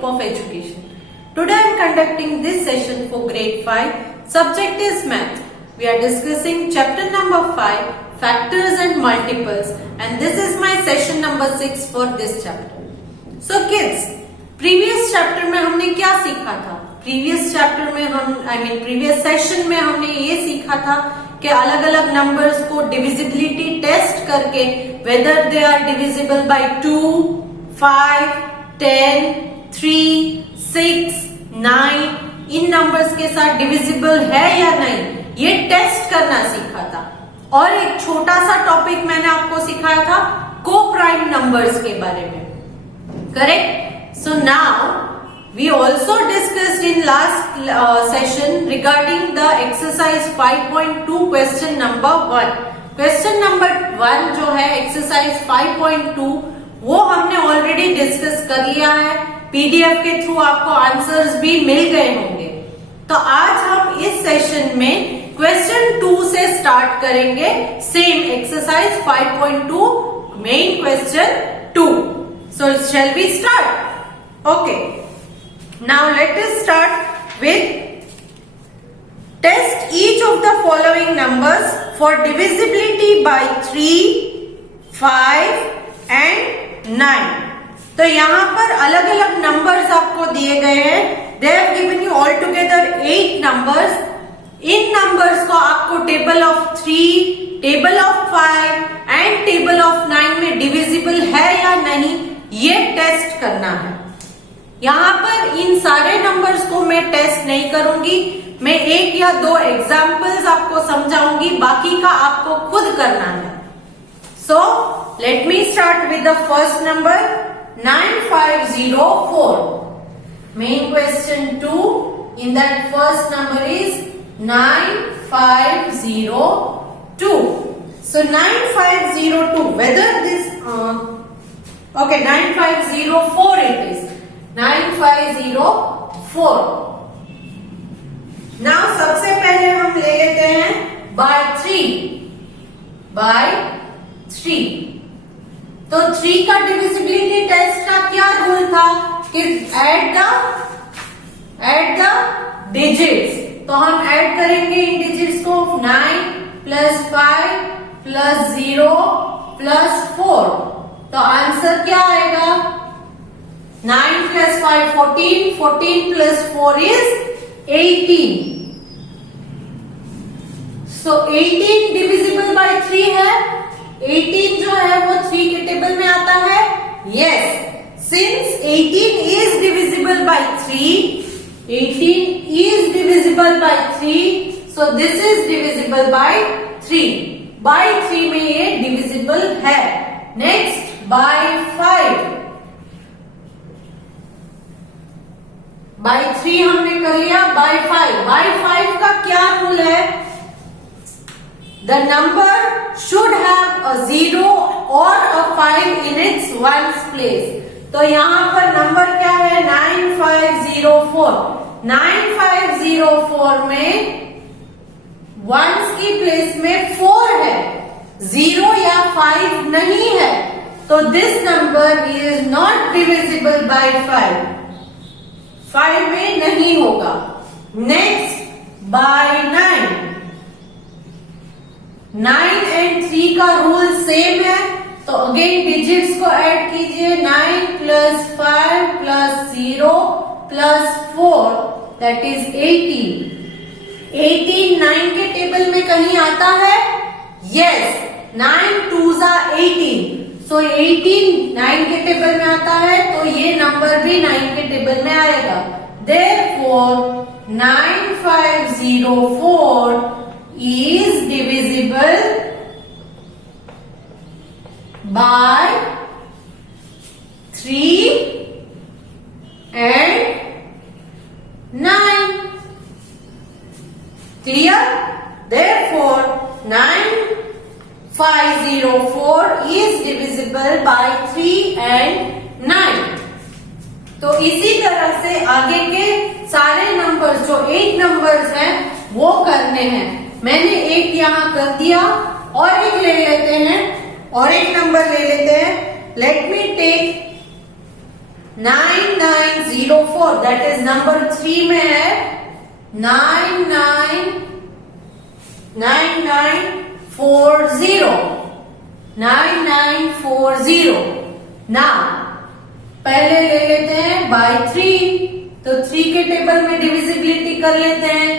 group of education. Today I am conducting this session for grade 5. Subject is math. We are discussing chapter number 5, factors and multiples, and this is my session number 6 for this chapter. So kids, previous chapter में हमने क्या सीखा था? Previous chapter में previous session में हमने ये सीखा था कि अलग अलग नंबर्स को डिविजिबिलिटी टेस्ट करके whether they are divisible by 2, 5, 10, 3, 6, 9 इन नंबर्स के साथ डिविजिबल है या नहीं, ये टेस्ट करना सीखा था. और एक छोटा सा टॉपिक मैंने आपको सिखाया था को प्राइम नंबर्स के बारे में. Correct? So now we also discussed in last session regarding the exercise 5.2 question number 1. Question number 1 जो है exercise 5.2 वो हमने ऑलरेडी डिस्कस कर लिया है. पीडीएफ के थ्रू आपको आंसर्स भी मिल गए होंगे. तो आज हम इस सेशन में क्वेश्चन 2 से स्टार्ट करेंगे. Same exercise 5.2 main question 2. So shall we start? Okay. Now let us start with test each of the following numbers for divisibility by 3, 5 and 9. तो यहाँ पर अलग अलग नंबर्स आपको दिए गए हैं. They have given you all together 8 numbers. In numbers को आपको table of 3, table of 5 and table of 9 में डिविजिबल है या नहीं ये टेस्ट करना है. यहाँ पर इन सारे नंबर्स को मैं टेस्ट नहीं करूंगी. मैं एक या दो एग्जाम्पल्स आपको समझाऊंगी, बाकी का आपको खुद करना है. So let me start with the first number 9504. Main question 2 in that first number is 9502. So 9502 whether this 9504 it is 9504. Now सबसे पहले हम ले लेते हैं बाय 3. तो 3 का डिविजिबिलिटी टेस्ट का क्या रूल था कि ऐड द डिजिट्स. तो हम ऐड करेंगे इन डिजिट्स को 9 प्लस 5 प्लस 0 प्लस 4. तो आंसर क्या आएगा? 9 plus 5 14, 14 plus 4 is 18. So 18 divisible by 3 है. 18 जो है वो 3 के टेबल में आता है. Yes, since 18 is divisible by 3, 18 is divisible by 3, so this is divisible by 3. By 3 में ये divisible है. Next by 5. बाय 3 हमने कर लिया. बाय 5 का क्या रूल है? The number should have a 0 और अ 5 इन इट्स वंस प्लेस. तो यहाँ पर नंबर क्या है? 9504. 9504 में वंस की प्लेस में 4 है, 0 या 5 नहीं है. तो this number is not divisible by 5. 5 में नहीं होगा. Next by 9. 9 एंड 3 का रूल सेम है. तो अगेन डिजिट्स को ऐड कीजिए. 9 plus 5 plus 0 plus 4 that is 18. 18 9 के टेबल में कहीं आता है? यस. 9 2s are 18. सो 18 9 के टेबल में आता है, तो ये नंबर भी 9 के टेबल में आएगा. Therefore 9504 is divisible by 3 and 9. Clear? Therefore 9504 is divisible by 3 and 9. तो इसी तरह से आगे के सारे नंबर्स जो 8 नंबर्स हैं वो करने हैं. मैंने एक यहाँ कर दिया और एक ले लेते हैं और एक नंबर ले लेते हैं. Let me take 9904 that is number 3 में है 9940 9940। ना पहले ले लेते हैं बाय 3, तो 3 के टेबल में डिविजिबिलिटी कर लेते हैं।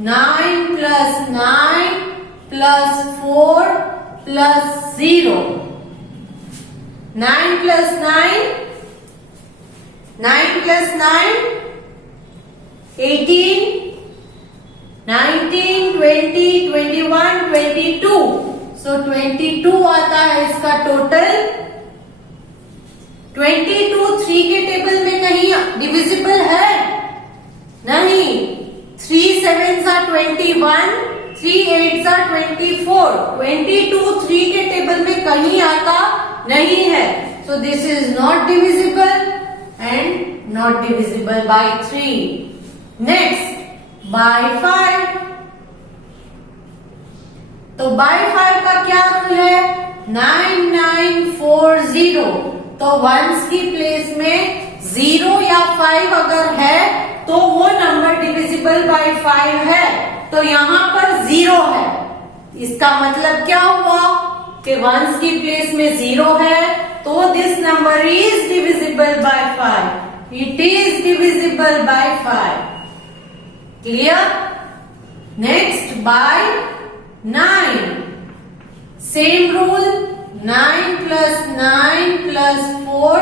9 plus 9 plus 4 plus 0। 9 plus 9 9 plus 9 18 19 20 21 22। सो 22 आता है इसका टोटल। 22 3 के टेबल में कहीं डिविजिबल है? नहीं। 3 7s are 21, 3 8s are 24। 22 3 के टेबल में कहीं आता नहीं है। So this is not divisible and not divisible by 3। Next by 5। तो बाय 5 का क्या रूल है? 9940। तो वंस की प्लेस में 0 या 5 अगर है तो वो नंबर डिविजिबल बाय 5 है। तो यहां पर 0 है, इसका मतलब क्या हुआ कि वंस की प्लेस में 0 है तो this number is divisible by 5। It is divisible by 5। Clear? Next by 9। Same rule. 9 plus 9 plus 4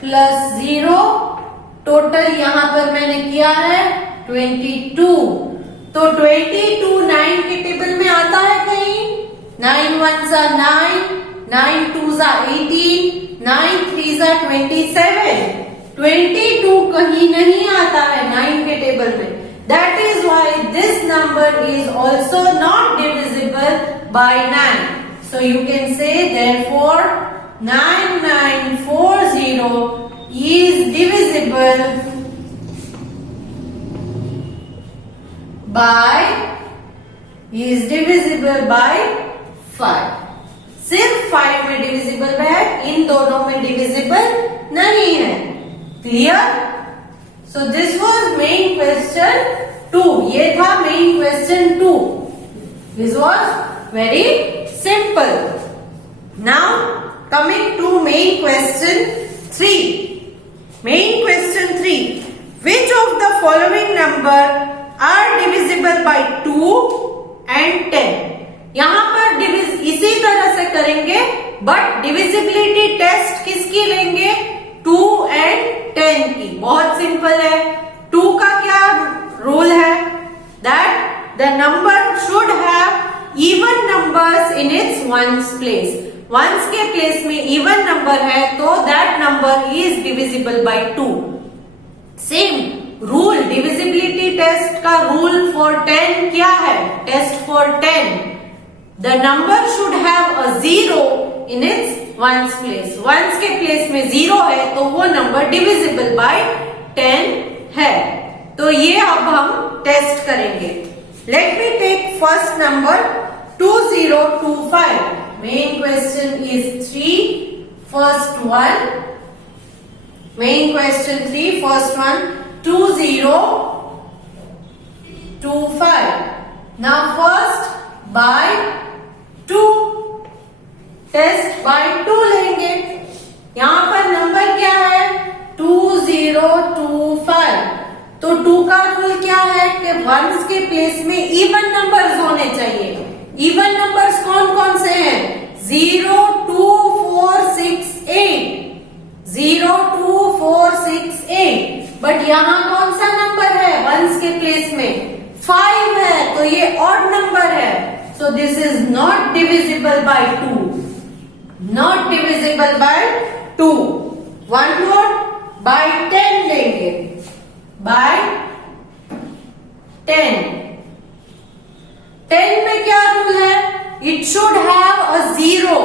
plus 0। Total यहां पर मैंने किया है 22। तो 22 9 के टेबल में आता है कहीं? 9 1s are 9, 9 2s are 18, 9 3s are 27। 22 कहीं नहीं आता है 9 के टेबल में। That is why this number is also not divisible by 9. So you can say therefore 9940 is divisible by 5। सिर्फ 5 में डिविजिबल है, इन दोनों में डिविजिबल नहीं है। Clear? So this was main question 2। ये था main question 2। This was very simple. Now coming to main question 3। Main question 3, which of the following number are divisible by 2 and 10? यहां पर इसी तरह से करेंगे बट डिविजिबिलिटी टेस्ट किसकी लेंगे? 2 and 10 की। बहुत सिंपल है। 2 का क्या रूल है? That the number should have even numbers in its ones place. Ones के प्लेस में इवन नंबर है तो that number is divisible by 2। Same rule divisibility test का रूल फॉर 10 क्या है? Test for 10 the number should have a 0 in its ones place. Ones के place में 0 है तो वो नंबर डिविजिबल बाय 10 है। तो ये अब हम टेस्ट करेंगे। Let me take first number 2025। Main question is 3 first one. Main question 3 first one 2025। Now first by 2। Test by 2 लेंगे। यहां पर नंबर क्या है? 2025। तो 2 का रूल क्या है कि वंस के प्लेस में इवन नंबर्स होने चाहिए। इवन नंबर्स कौन कौन से हैं? 0 2 4 6 8। 0 2 4 6 8। बट यहां कौन सा नंबर है वंस के प्लेस में? 5 है, तो ये ऑड नंबर है। So this is not divisible by 2। Not divisible by 2। One more by 10 लेंगे। बाय 10। 10 में क्या रूल है? It should have a 0।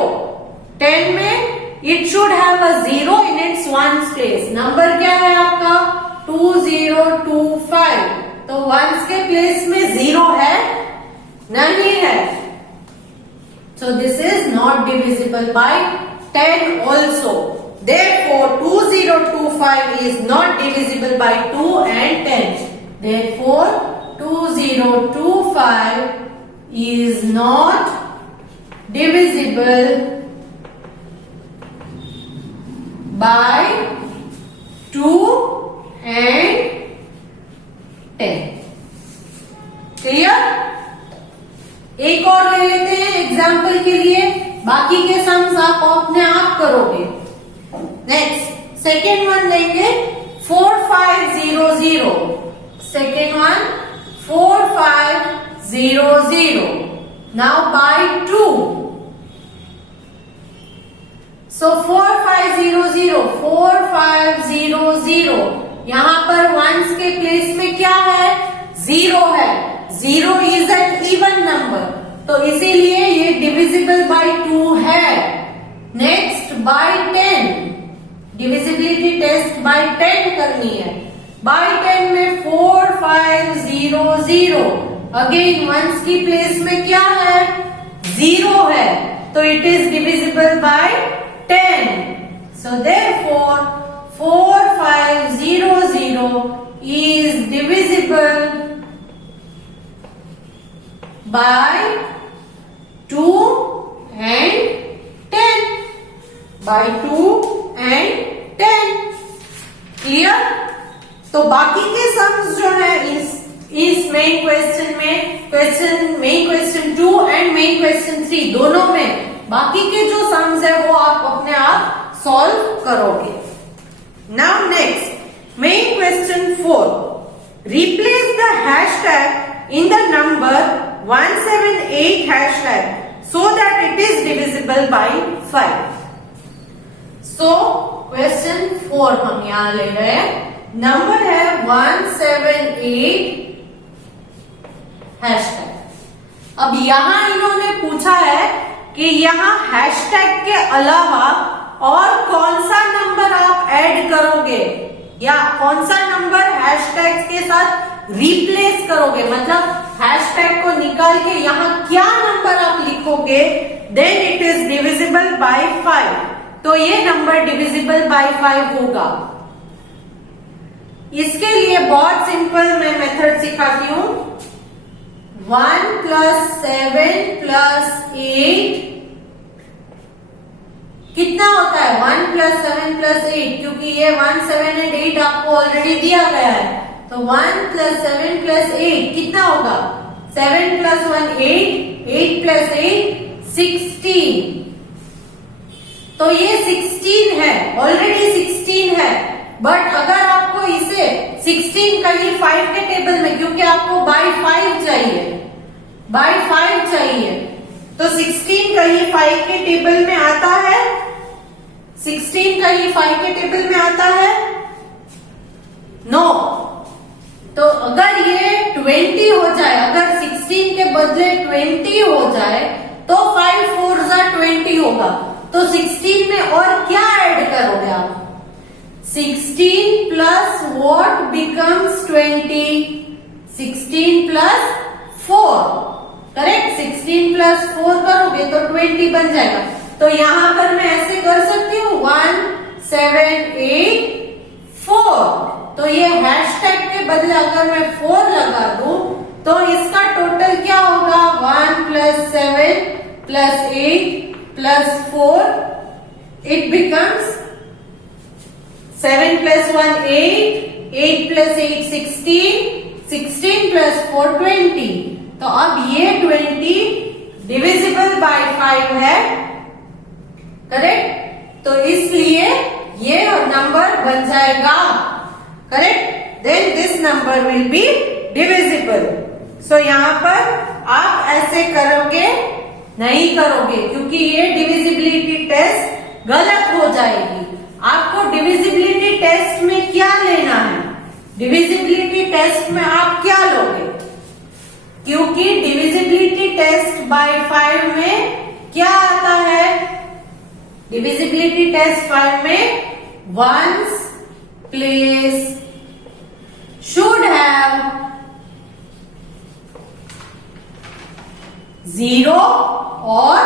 10 में it should have a 0 in its ones place. Number क्या है आपका? 2025। तो वंस के प्लेस में 0 है? नहीं है। So this is not divisible by 10 also. Therefore 2025 is not divisible by 2 and 10. Therefore 2025 is not divisible by 2 and 10. Clear? एक और ले लेते हैं एग्जाम्पल के लिए, बाकी के सम्स आप अपने आप करोगे। नेक्स्ट सेकेंड वन लेंगे 4500। Second one 4500 now by 2। So 4500 यहां पर वंस के प्लेस में क्या है? 0 है। 0 इज एन इवन नंबर, तो इसीलिए ये डिविजिबल बाय 2 है। Next by 10, divisibility test by 10 करनी है। बाय 10 में 4500 अगेन वंस की प्लेस में क्या है? 0 है, तो it is divisible bye 10। So therefore 4500 is divisible by 2 and 10. By 2 and 10. Clear? तो बाकी के सम्स जो है इस मेन क्वेश्चन में, main question 2 and main question 3 दोनों में बाकी के जो सम्स है वो आप अपने आप सॉल्व करोगे। Now next main question 4, replace the hashtag in the number 178 hashtag so that it is divisible by 5. So question 4 हम यहां ले रहे हैं, नंबर है 178 हैशटैग। अब यहां इन्होंने पूछा है कि यहां हैशटैग के अलावा और कौन सा नंबर आप ऐड करोगे या कौन सा नंबर हैशटैग के साथ रिप्लेस करोगे, मतलब हैशटैग को निकाल के यहाँ क्या नंबर आप लिखोगे, then it is divisible by 5। तो ये नंबर डिविजिबल बाय 5 होगा। इसके लिए बहुत सिंपल मैं मेथड सिखाती हूं। 1 + 7 + 8 कितना होता है? 1 + 7 + 8, क्योंकि ये 1, 7 और 8 आपको ऑलरेडी दिया गया है। तो 1 + 7 + 8 कितना होगा? 7 + 1 8, 8 + 8 16। तो ये 16 है, ऑलरेडी 16 है। बट अगर आपको इसे 16 कहीं 5 के टेबल में, क्योंकि आपको बाय 5 चाहिए, बाय 5 चाहिए, तो 16 कहीं 5 के टेबल में आता है? 16 कहीं 5 के टेबल में आता है? नो। तो अगर ये 20 हो जाए, अगर 16 के बदले 20 हो जाए तो 5 4 20 होगा। तो 16 में और क्या ऐड करोगे आप? 16 plus what becomes 20? 16 plus 4, correct? 16 plus 4 करोगे तो 20 बन जाएगा। तो यहां पर मैं ऐसे कर सकती हूँ 1 7 8 4। तो ये हैशटैग के बदले अगर मैं 4 लगा दूं तो इसका टोटल क्या होगा? 1 + 7 + 8 + 4, इट बिकम्स 7 + 1 8, 8 + 8 16, 16 + 4 20। तो अब ये 20 डिविजिबल बाय 5 है, करेक्ट? तो इसलिए ये नंबर बन जाएगा, correct? Then this number will be divisible. So यहां पर आप ऐसे करोगे नहीं करोगे, क्योंकि ये डिविजिबिलिटी टेस्ट गलत हो जाएगी। आपको डिविजिबिलिटी टेस्ट में क्या लेना है? डिविजिबिलिटी टेस्ट में आप क्या लोगे? क्योंकि डिविजिबिलिटी टेस्ट बाय 5 में क्या आता है? डिविजिबिलिटी टेस्ट 5 में वंस प्लेस शुड हैव 0 और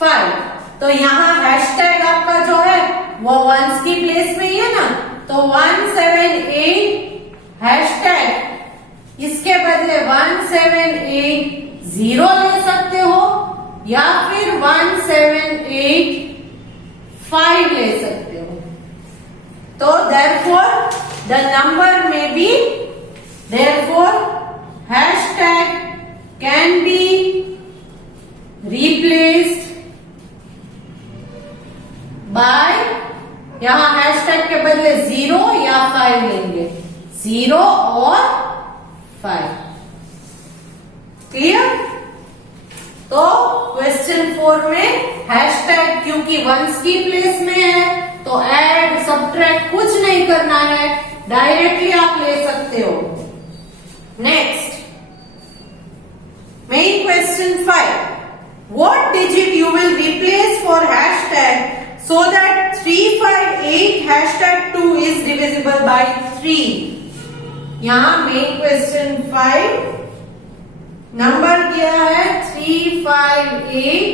5। तो यहां हैशटैग आपका जो है वो वंस की प्लेस में ही है ना, तो 178 हैशटैग इसके बदले 178 ले सकते हो या फिर 178 ले सकते हो। तो therefore the number may be, therefore hashtag can be replaced by, यहां हैशटैग के बदले 0 या 5 लेंगे, 0 और 5। क्लियर? तो क्वेश्चन 4 में हैशटैग क्योंकि वंस की प्लेस में है तो ऐड सब्ट्रैक्ट कुछ नहीं करना है, डायरेक्टली आप ले सकते हो। Next, main question 5, what digit you will replace for hashtag so that 358 hashtag 2 is divisible by 3। यहां मेन क्वेश्चन 5 नंबर दिया है 358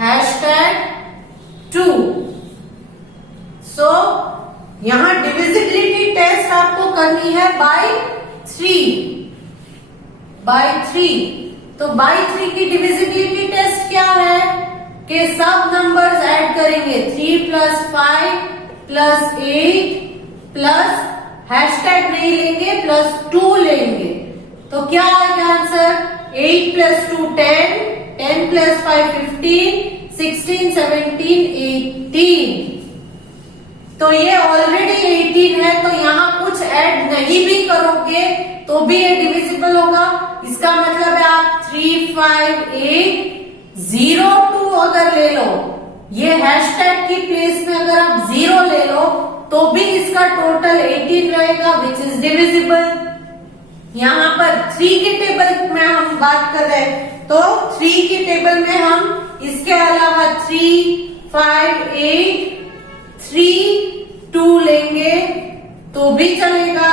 hashtag 2। सो यहां डिविजिबिलिटी टेस्ट आपको करनी है बाय 3। तो बाय 3 की डिविजिबिलिटी टेस्ट क्या है कि सब नंबर्स ऐड करेंगे, 3 + 5 + 8 प्लस हैशटैग नहीं लेंगे +2 लेंगे, तो क्या आएगा आंसर? 8 + 2 10, 10 + 5 15, 16 17 18। तो ये ऑलरेडी 18 है, तो यहाँ कुछ ऐड नहीं भी करोगे तो भी ये डिविजिबल होगा। इसका मतलब है आप 35802 अगर ले लो, ये हैशटैग की प्लेस में अगर आप 0 ले लो तो भी इसका टोटल 18 रहेगा, विच इज डिविजिबल। यहाँ पर 3 के टेबल में हम बात कर रहे हैं, तो 3 की टेबल में हम इसके अलावा 3 5 8 3 2 लेंगे तो भी चलेगा।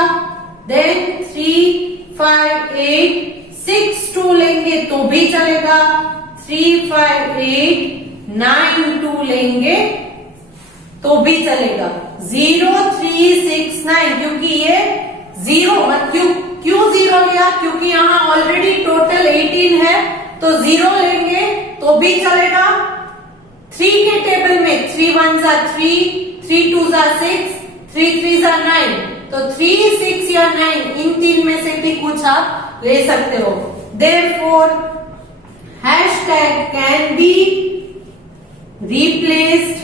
देन 3 5 8 6 2 लेंगे तो भी चलेगा। 3 5 8 9 2 लेंगे तो भी चलेगा। 0 3 6 9, क्योंकि ये 0 क्यों 0 लिया? क्योंकि यहाँ ऑलरेडी टोटल 18 है, तो 0 लेंगे तो भी चलेगा। 3 के टेबल में 3 1 3, 3 2 6, 3 3 9, तो 3 6 या 9 इन 3 में से भी कुछ आप ले सकते हो। Therefore, hashtag can be replaced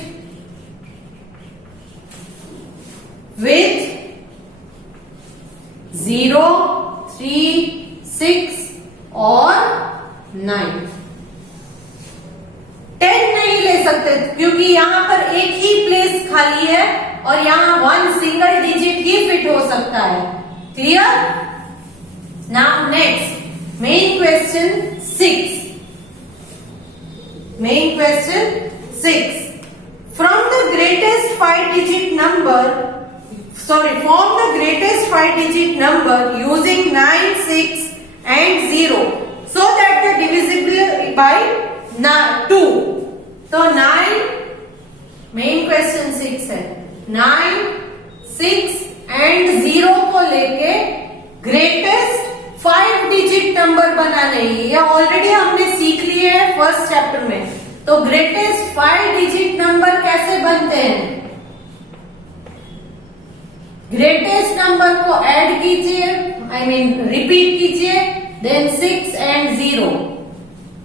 with 0, 3, 6 और 9। 10 नहीं ले सकते क्योंकि यहाँ पर एक ही प्लेस खाली है और यहाँ 1 सिंगल डिजिट ही फिट हो सकता है। Clear? Now next, main question 6। Main question 6. From the greatest 5-digit number, form the greatest 5-digit number using 9, 6 and 0 so that the divisible by 2. तो 9, main question 6 है, 9, 6 and 0 को लेके ग्रेटेस्ट 5-digit नंबर बनाने, ये already हमने सीख लिए है फर्स्ट चैप्टर में। तो ग्रेटेस्ट 5-digit नंबर कैसे बनते हैं? ग्रेटेस्ट नंबर को ऐड कीजिए, रिपीट कीजिए, देन 6 and 0,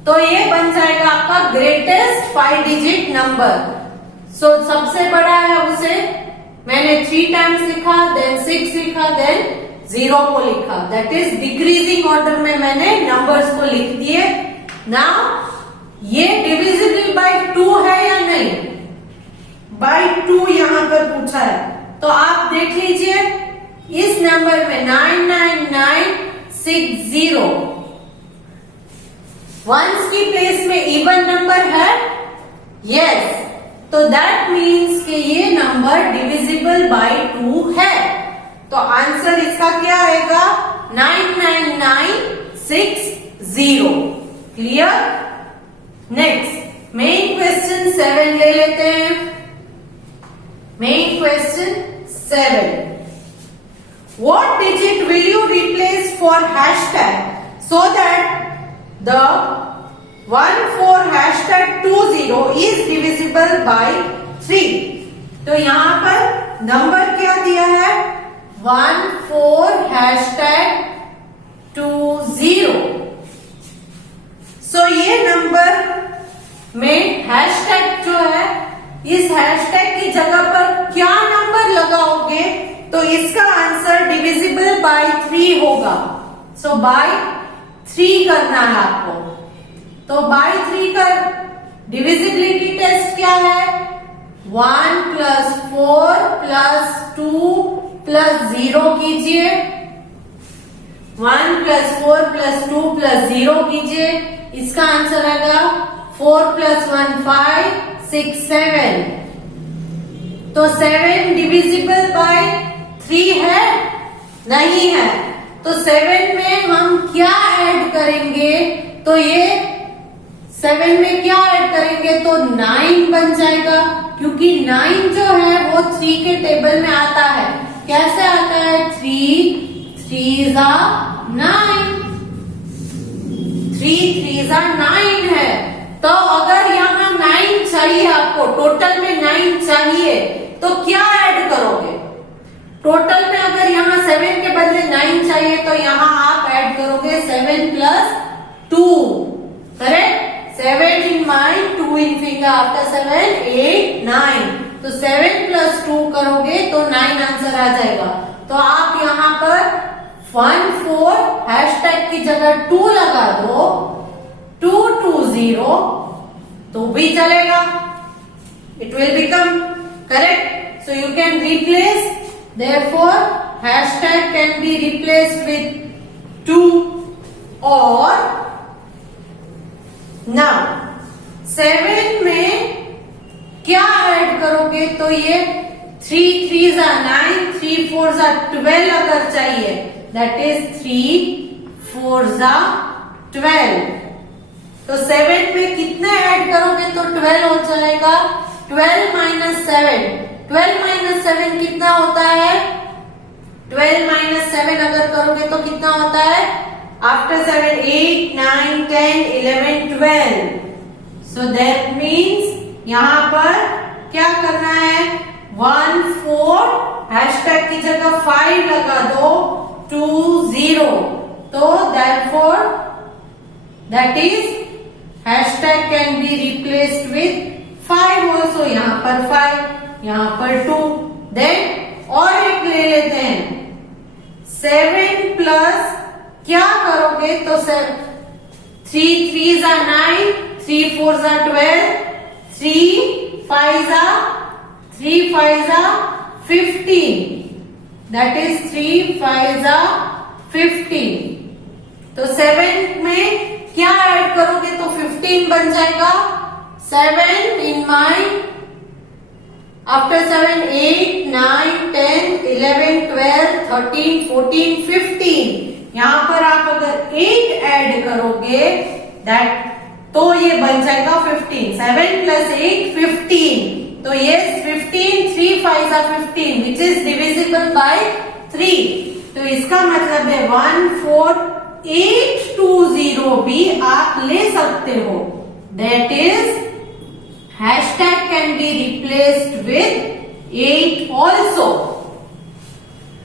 तो ये बन जाएगा आपका ग्रेटेस्ट 5-digit नंबर। सो सबसे बड़ा है उसे मैंने 3 टाइम्स लिखा, देन 6 लिखा, देन 0 को लिखा। दैट इज डिक्रीजिंग ऑर्डर में मैंने नंबर्स को लिख दिए। नाउ ये डिविजिबल बाय 2 है या नहीं? बाय 2 यहां पर पूछा है, तो आप देख लीजिए इस नंबर में 99960 वंस की प्लेस में इवन नंबर है। यस, तो दैट मीन्स कि ये नंबर डिविजिबल बाय 2 है। तो आंसर इसका क्या आएगा? 99960। क्लियर? नेक्स्ट, मेन क्वेश्चन 7 ले लेते हैं। Main question 7. What digit will you replace for hashtag so that the 1 for hashtag 20 is divisible by 3? तो यहाँ पर नंबर क्या दिया है? 1 for hashtag 20. So ये नंबर में हैशटैग जो है, इस हैशटैग की जगह पर क्या नंबर लगाओगे तो इसका आंसर डिविजिबल बाय 3 होगा. सो बाय 3 करना है आपको. तो बाय 3 का डिविजिबिलिटी टेस्ट क्या है? 1 प्लस 4 प्लस 2 प्लस 0 कीजिए. 1 प्लस 4 प्लस 2 प्लस 0 कीजिए. इसका आंसर आएगा 4 प्लस 1 5 6 7. तो 7 डिविजिबल बाय 3 है? नहीं है. तो 7 में हम क्या ऐड करेंगे? तो ये 7 में क्या ऐड करेंगे तो 9 बन जाएगा, क्योंकि 9 जो है वो 3 के टेबल में आता है. कैसे आता है? 3 3 9. 3 3 9 है. तो अगर यहाँ 9 चाहिए आपको, टोटल में 9 चाहिए, तो क्या ऐड करोगे? टोटल में अगर यहाँ 7 के बदले 9 चाहिए तो यहाँ आप ऐड करोगे 7 plus 2. Correct? 7 in mind, 2 in finger. After 7 8 9. तो 7 प्लस 2 करोगे तो 9 आंसर आ जाएगा. तो आप यहाँ पर 1 4 हैशटैग की जगह 2 लगा दो. 2 2 0 तो भी चलेगा. It will become correct. So you can replace. Therefore, hashtag can be replaced with 2 or now 7 में क्या ऐड करोगे तो ये 3 3 9 3 4 12 अगर चाहिए, that is 3 4 12. तो 7 में कितने ऐड करोगे तो 12 हो जाएगा. 12 माइनस 7. 12 माइनस 7 कितना होता है? 12 माइनस 7 अगर करोगे तो कितना होता है? आफ्टर 7 8 9 10 11 12. सो दैट मीन्स यहाँ पर क्या करना है? 1 4 हैशटैग की जगह 5 लगा दो. 2 0. तो therefore that is hashtag can be replaced with 5 also. यहाँ पर 5, यहाँ पर 2. देन और एक ले लेते हैं. 7 प्लस क्या करोगे तो 3 3 9 3 4 12 3 5 15. That is 3 5 15. तो 7 में क्या ऐड करोगे तो 15 बन जाएगा. 7 in mind. After 7 8 9 10 11 12 13 14 15. यहाँ पर आप अगर 8 ऐड करोगे दैट तो ये बन जाएगा 15. 7 प्लस 8 15. तो ये 15 3 5 15 विच इज डिविजिबल बाय 3. तो इसका मतलब है 1 4 8 2 0 भी आप ले सकते हो. That is hashtag can be replaced with 8 also.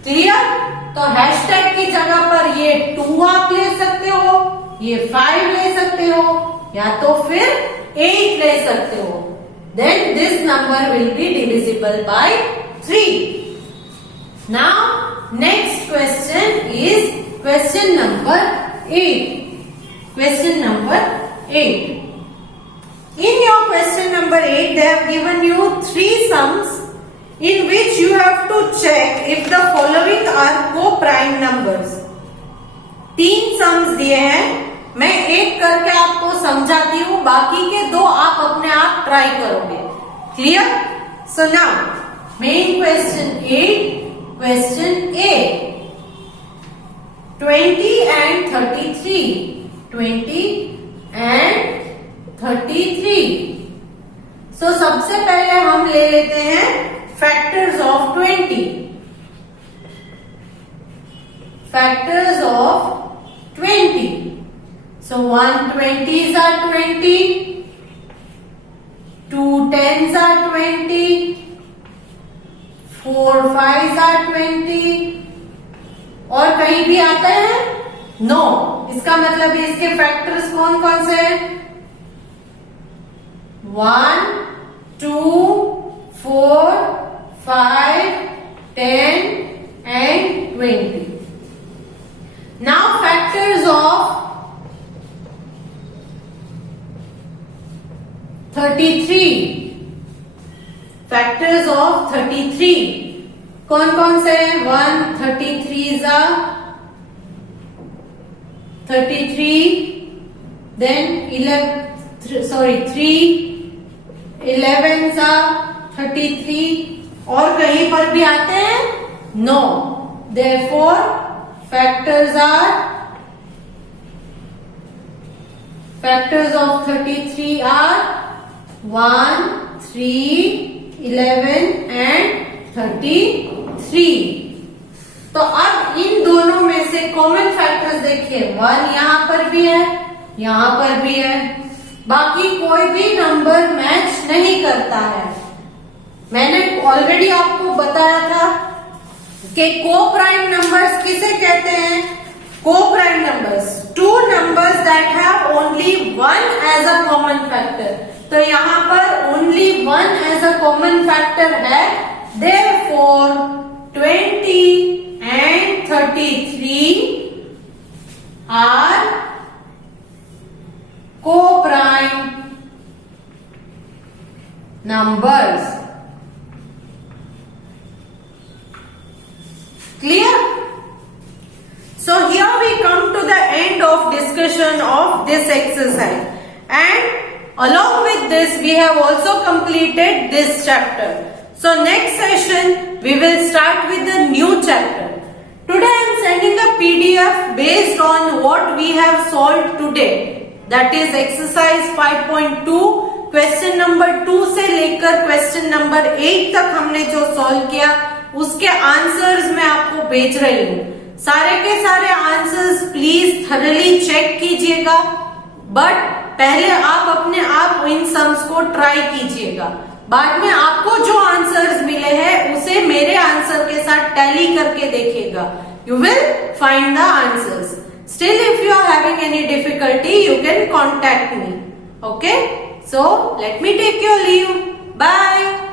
Clear? तो hashtag की जगह पर ये 2 आप ले सकते हो, ये 5 ले सकते हो, या तो फिर 8 ले सकते हो. Then this number will be divisible by 3. Now next question is question number 8. Question number 8. In your question number 8, they have given you 3 sums in which you have to check if the following are co-prime numbers. 3 sums दिए हैं. मैं एक करके आपको समझाती हूँ, बाकी के 2 आप अपने आप ट्राई करोगे. Clear? So now, main question 8, question A. 20 and 33. 20 and 33. So सबसे पहले हम ले लेते हैं factors of 20. Factors of 20. So 1 20s are 20, 2 10s are 20, 4 5s are 20. और कहीं भी आता है? नो. इसका मतलब इसके फैक्टर्स कौन कौन से हैं? 1 2 4 5 10 and 20. Now factors of 33. Factors of 33 कौन कौन से? 1 33s are 33, then 3 11s are 33. और कहीं पर भी आते हैं? No. Therefore factors of 33 are 1 3 11 and 33. तो अब इन दोनों में से कॉमन फैक्टर्स देखिए. 1 यहां पर भी है, यहां पर भी है, बाकी कोई भी नंबर मैच नहीं करता है. मैंने ऑलरेडी आपको बताया था कि को प्राइम नंबर्स किसे कहते हैं? Coprime numbers, two numbers that have only one as a common factor. तो यहाँ पर only one as a common factor है. Therefore 20 and 33 are co-prime numbers. Clear? So here we come to the end of discussion of this exercise, and along with this we have also completed this chapter. So next session we will start with the new chapter. Today I am sending a PDF based on what we have solved today. That is exercise 5.2 question number 2 से लेकर question number 8 तक हमने जो solve किया उसके answers मैं आपको भेज रही हूँ. सारे के सारे आंसर्स प्लीज थरली चेक कीजिएगा, बट पहले आप अपने आप इन सम्स को ट्राई कीजिएगा. बाद में आपको जो आंसर्स मिले हैं उसे मेरे आंसर के साथ टैली करके देखिएगा. You will find the answers. Still, if you are having any difficulty, you can contact me. Okay? So, let me take your leave. Bye.